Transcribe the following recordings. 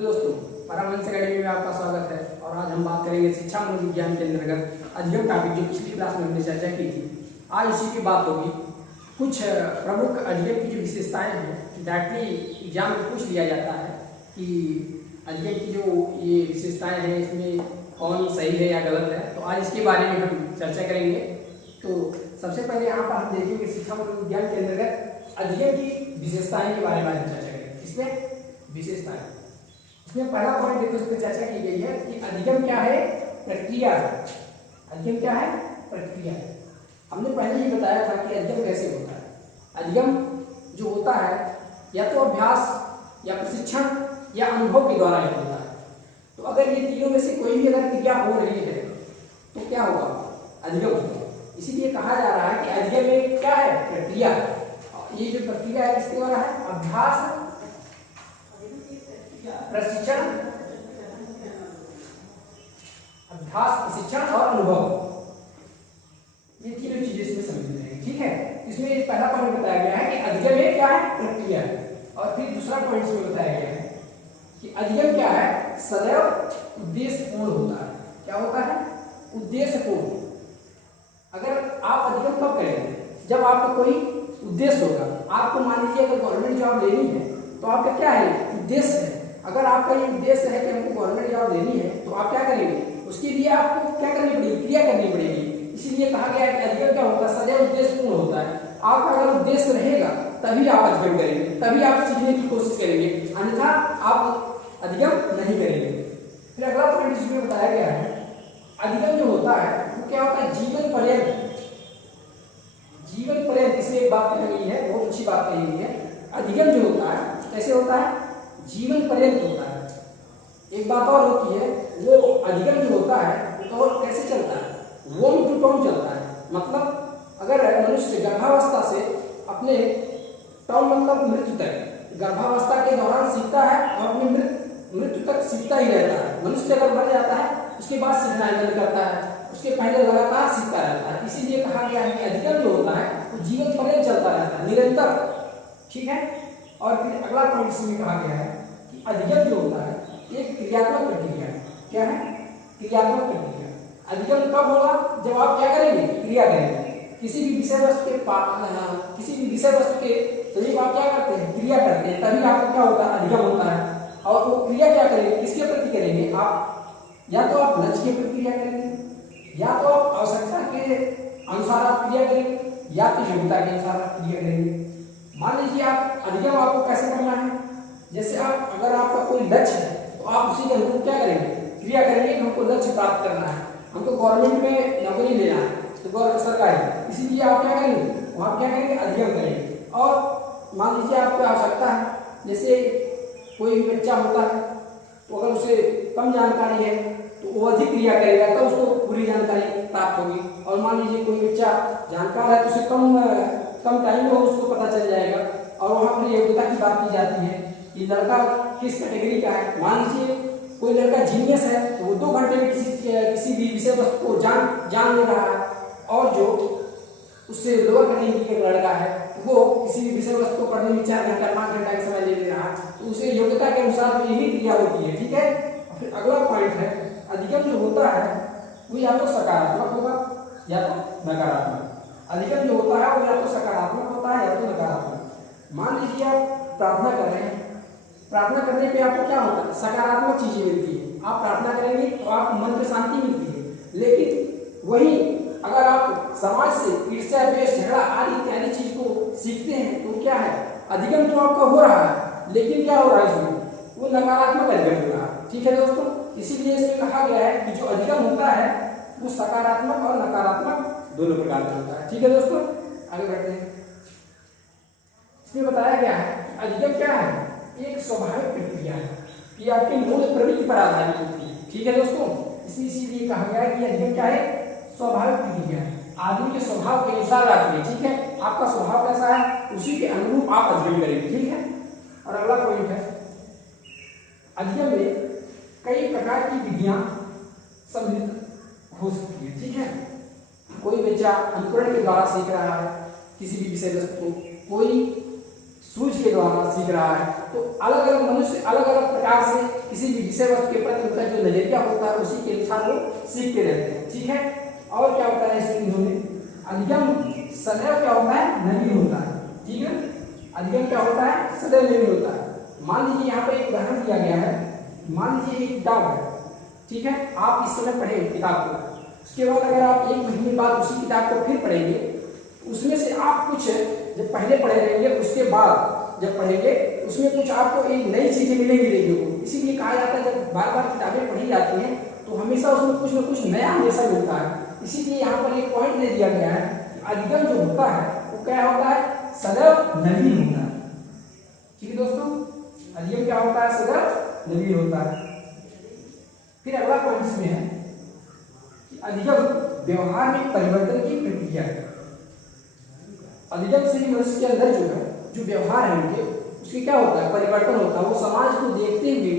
Hello दोस्तों, Paramhans academy में आपका स्वागत है। और आज हम बात करेंगे शिक्षा मूल विज्ञान के अंतर्गत अधिगम टॉपिक, जो पिछली क्लास में हमने चर्चा की थी। आज इसी की बात होगी। कुछ प्रमुख अधिगम की जो विशेषताएं हैं, डायरेक्टली एग्जाम में पूछ लिया जाता है कि अधिगम की जो ये विशेषताएं हैं, इसमें कौन सही है या गलत है। तो आज इसके बारे में हम चर्चा करेंगे। तो सबसे पहले यहाँ पर हम देखेंगे शिक्षा मूल विज्ञान के अंतर्गत अधिगम की विशेषताएं के बारे में हम चर्चा करेंगे। इसमें विशेषताएं, इसमें पहला पॉइंट देखो, इस पर चर्चा की गई है कि अधिगम क्या है, प्रक्रिया है। अधिगम क्या है, प्रक्रिया है। हमने पहले ही बताया था कि अधिगम कैसे होता है। अधिगम जो होता है या तो अभ्यास या प्रशिक्षण या अनुभव के द्वारा ही होता है। तो अगर ये तीनों में से कोई भी अगर क्रिया हो रही है तो क्या होगा, अधिगम होगा। इसीलिए कहा जा रहा है कि अधिगम में क्या है, प्रक्रिया है। ये जो प्रक्रिया है किसके द्वारा है, अभ्यास, प्रशिक्षण, अभ्यास, प्रशिक्षण और अनुभव, ये तीनों चीजें इसमें सम्मिलित हैं। ठीक है, इसमें पहला पॉइंट बताया गया है कि अधिगम में क्या है, प्रक्रिया है। और फिर दूसरा पॉइंट इसमें बताया गया है कि अधिगम क्या है, सदैव उद्देश्यपूर्ण होता है। क्या होता है, उद्देश्यपूर्ण। अगर आप अधिगम कब करेंगे, जब आपका कोई उद्देश्य होगा। आपको मान लीजिए अगर गवर्नमेंट जॉब लेनी है तो आपका क्या है, उद्देश्य है। अगर आपका ये उद्देश्य है कि हमको गवर्नमेंट जॉब लेनी है तो आप क्या करेंगे, उसके लिए आपको क्या करनी पड़ेगी, क्रिया करनी पड़ेगी। इसीलिए कहा गया है कि अधिगम क्या होता है, सदैव उद्देश्यपूर्ण होता है। आपका अगर उद्देश्य रहेगा तभी आप अधिगम करेंगे, तभी आप सीखने की कोशिश करेंगे, अन्यथा आप अधिगम नहीं करेंगे। फिर अगला पॉइंट इसमें बताया गया है, अधिगम जो होता है वो क्या होता है, जीवन पर्यंत। जीवन पर्यंत, इसमें एक बात कही गई है, बहुत अच्छी बात कही गई है। अधिगम जो होता है कैसे होता है, जीवन पर्यंत होता है। एक बात और होती है, वो अधिगम जो होता है तो कैसे चलता है, वोम टू टॉम चलता है। मतलब अगर मनुष्य गर्भावस्था से अपने टॉम मतलब मृत्यु तक, गर्भावस्था के दौरान सीखता है और अपनी मृत्यु तक सीखता ही रहता है। मनुष्य अगर मर जाता है उसके बाद सीखना बंद करता है, उसके पहले लगातार सीखता रहता है। इसीलिए कहा गया है कि अधिगम जो होता है वो जीवन पर्यंत चलता रहता है, निरंतर। ठीक है, और फिर अगला पॉइंट इसमें कहा गया है कि अधिगम जो होता है एक क्रियात्मक प्रक्रिया है। क्या है, क्रियात्मक प्रक्रिया। अधिगम कब होगा, जब आप क्या करेंगे, क्रिया करेंगे। किसी भी विषय वस्तु के समीप आप क्या करते हैं, क्रिया करते हैं, तभी आपको क्या होता है, अधिगम होता है। और वो क्रिया क्या करेंगे, किसके प्रति करेंगे, आप या तो आप लक्ष्य के प्रति क्रिया करेंगे, या तो आप आवश्यकता के अनुसार आप क्रिया करेंगे, या तो योग्यता के अनुसार आप क्रिया करेंगे। मान लीजिए आप अधिगम आपको कैसे करना है, जैसे आप अगर आपका कोई लक्ष्य है तो आप उसी के अनुरूप क्या करेंगे, क्रिया करेंगे कि हमको लक्ष्य प्राप्त करना है, हमको गवर्नमेंट में नौकरी लेना है, तो गवर्नमेंट सरकारी, इसीलिए आप क्या करेंगे, वहाँ क्या करेंगे, अधिगम करेंगे। और मान लीजिए आपको आवश्यकता है, जैसे कोई भी बच्चा होता है तो अगर उसे कम जानकारी है तो वो अधिक क्रिया करेगा तो उसको पूरी जानकारी प्राप्त होगी। और मान लीजिए कोई बच्चा जानकार है तो उसे कम टाइम में उसको पता चल जाएगा। और वहाँ पर योग्यता की बात की जाती है कि लड़का किस कैटेगरी का है। मान लीजिए कोई लड़का जीनियस है तो वो 2 घंटे में किसी भी विषय वस्तु को जान ले रहा है, और जो उससे लोअर कैटेगरी का लड़का है वो किसी भी विषय वस्तु को पढ़ने में 4 घंटा 5 घंटा का समय ले रहा है, तो उसे योग्यता के अनुसार यही क्रिया होती है। ठीक है, फिर अगला पॉइंट है, अधिगम जो होता है वो या तो सकारात्मक होगा या तो नकारात्मक। अधिगम जो होता है वो या तो सकारात्मक होता है या तो नकारात्मक। मान लीजिए आप प्रार्थना कर रहे हैं, प्रार्थना करने पे आपको क्या होता है, सकारात्मक चीजें मिलती है। आप प्रार्थना करेंगे तो आपको मन में शांति मिलती है। लेकिन वही अगर आप समाज से ईर्ष्या, द्वेष, झगड़ा आदि इत्यादि चीज को सीखते हैं तो क्या है, अधिगम तो आपका हो रहा है, लेकिन क्या हो रहा है इसमें, वो नकारात्मक अधिगम हो रहा है। ठीक है दोस्तों, इसीलिए इसमें कहा गया है कि जो अधिगम होता है वो सकारात्मक और नकारात्मक दोनों प्रकार का होता है। ठीक है दोस्तों, आगे बढ़ते हैं। इसमें बताया गया है अधिगम क्या है, एक स्वाभाविक प्रक्रिया है, ये आपके मूल प्रवृत्ति पर आधारित होती है। ठीक है दोस्तों, इसीलिए कहा गया है कि अधिगम क्या है, स्वाभाविक प्रक्रिया है, आदमी के स्वभाव के अनुसार आती है। ठीक है, आपका स्वभाव कैसा है उसी के अनुरूप आप अधिगम करेंगे। ठीक है, और अगला पॉइंट है, अधिगम में कई प्रकार की विधियां सम्मिलित हो सकती है। ठीक है, कोई बच्चा अनुकरण के द्वारा सीख रहा है किसी भी विषय वस्तु को, कोई सूझ के द्वारा सीख रहा है। तो अलग अलग मनुष्य अलग अलग प्रकार से किसी भी विषय वस्तु के प्रति उनका जो नजरिया होता है उसी के अनुसार वो सीखते रहते हैं। ठीक है, और क्या होता है इसमें इन्होंने अधिगम सदैव क्या होता है, नवीन होता है। ठीक है, अधिगम क्या होता है, सदैव नवीन होता है। मान लीजिए यहाँ पे एक उदाहरण दिया गया है, मान लीजिए एक किताब है, ठीक है, आप इस समय पढ़े किताब को, उसके बाद अगर आप 1 महीने बाद उसी किताब को फिर पढ़ेंगे, उसमें से आप कुछ जब पहले पढ़े रहेंगे उसके बाद जब पढ़ेंगे उसमें कुछ आपको एक नई चीजें मिलेंगी देखने को। इसीलिए कहा जाता है जब बार बार किताबें पढ़ी जाती हैं तो हमेशा उसमें कुछ न कुछ नया हमेशा मिलता है। इसीलिए यहाँ पर एक पॉइंट दे दिया गया है कि अधिगम जो होता है वो क्या होता है, सदैव नवीन होता है। ठीक है दोस्तों, अधिगम क्या होता है, सदैव नवीन होता है। फिर अगला पॉइंट इसमें है कि अधिगम व्यवहार में परिवर्तन की प्रक्रिया है। अधिगम से ही मनुष्य के अंदर जो है, जो व्यवहार है उनके, उसके क्या होता है, परिवर्तन होता है। वो समाज को देखते हुए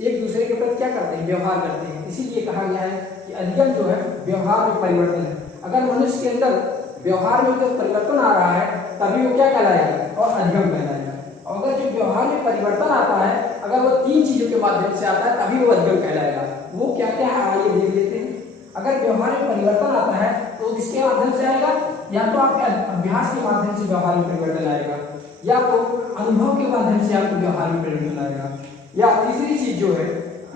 एक दूसरे के प्रति क्या करते हैं, व्यवहार करते हैं। इसीलिए कहा गया है कि अधिगम जो है व्यवहार में परिवर्तन है। अगर मनुष्य के अंदर व्यवहार में जो परिवर्तन आ रहा है तभी वो क्या कहलाएगा, और अधिगम कहलाएगा। और अगर जो व्यवहार में परिवर्तन आता है, अगर वो 3 चीजों के माध्यम से आता है तभी वो अधिगम कहलाएगा। वो क्या क्या है आइए देख लेते हैं। अगर व्यवहार में परिवर्तन आता है तो किसके माध्यम से आएगा, या तो आपके अभ्यास के माध्यम से व्यवहार में परिवर्तन आएगा, या तो अनुभव के माध्यम से आपको व्यवहार में परिवर्तन आएगा, या तीसरी चीज जो है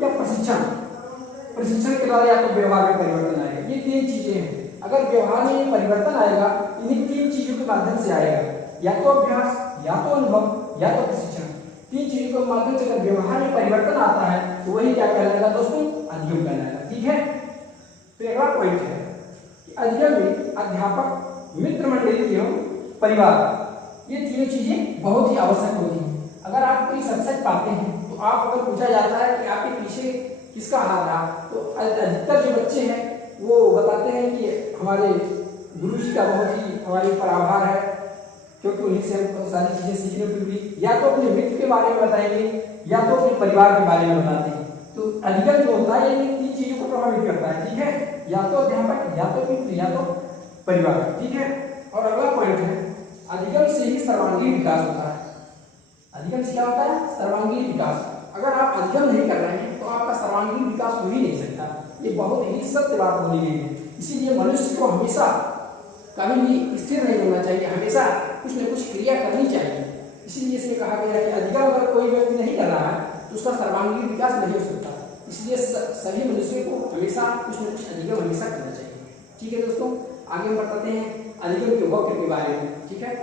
या प्रशिक्षण के द्वारा या तो व्यवहार में परिवर्तन आएगा। ये 3 चीजें हैं। अगर व्यवहार में परिवर्तन आएगा इन्हीं 3 चीजों के माध्यम से आएगा, या तो अभ्यास, या तो अनुभव, या तो प्रशिक्षण। 3 चीजों के माध्यम से अगर व्यवहार में परिवर्तन आता है तो वही क्या कहलाएगा दोस्तों, अधिगम कहलाएगा। ठीक है, तो अगला पॉइंट है कि अधिगम में अध्यापक, मित्र मंडली एवं परिवार, ये तीनों चीजें बहुत ही आवश्यक होती हैं। अगर आप कोई सत्संग पाते हैं तो आप अगर पूछा जाता है कि आपके पीछे किसका हाथ रहा, तो अधिकतर जो बच्चे हैं वो बताते हैं कि हमारे गुरु जी का बहुत ही हमारे ऊपर आभार है, क्योंकि उन्हीं से हम बहुत सारी चीजें सीखने को मिली। या तो अपने मित्र के बारे में बताएंगे, या तो अपने परिवार के बारे में बताते हैं। तो अधिगम जो होता है ये 3 चीजों को प्रभावित करता है। ठीक है, या तो अध्यापक, या तो मित्र, या तो परिवार। ठीक है, और अगला पॉइंट है अधिगम से ही सर्वांगीण विकास होता है। अधिगम से क्या होता है, सर्वांगीण विकास। अगर आप अधिगम नहीं कर रहे हैं तो आपका सर्वांगीण विकास हो ही नहीं सकता। ये बहुत ही सत्य बात बोली गई है। इसीलिए मनुष्य को हमेशा कभी भी स्थिर नहीं होना चाहिए, हमेशा कुछ न कुछ क्रिया करनी चाहिए। इसीलिए इसमें कहा गया है कि अधिगम अगर कोई व्यक्ति नहीं कर रहा है तो उसका सर्वांगीण विकास नहीं हो सकता। इसलिए सभी मनुष्यों को हमेशा कुछ न कुछ अधिगम हमेशा करना चाहिए। ठीक है दोस्तों, आगे हम बताते हैं अधिगम के वक्र के बारे में। ठीक है।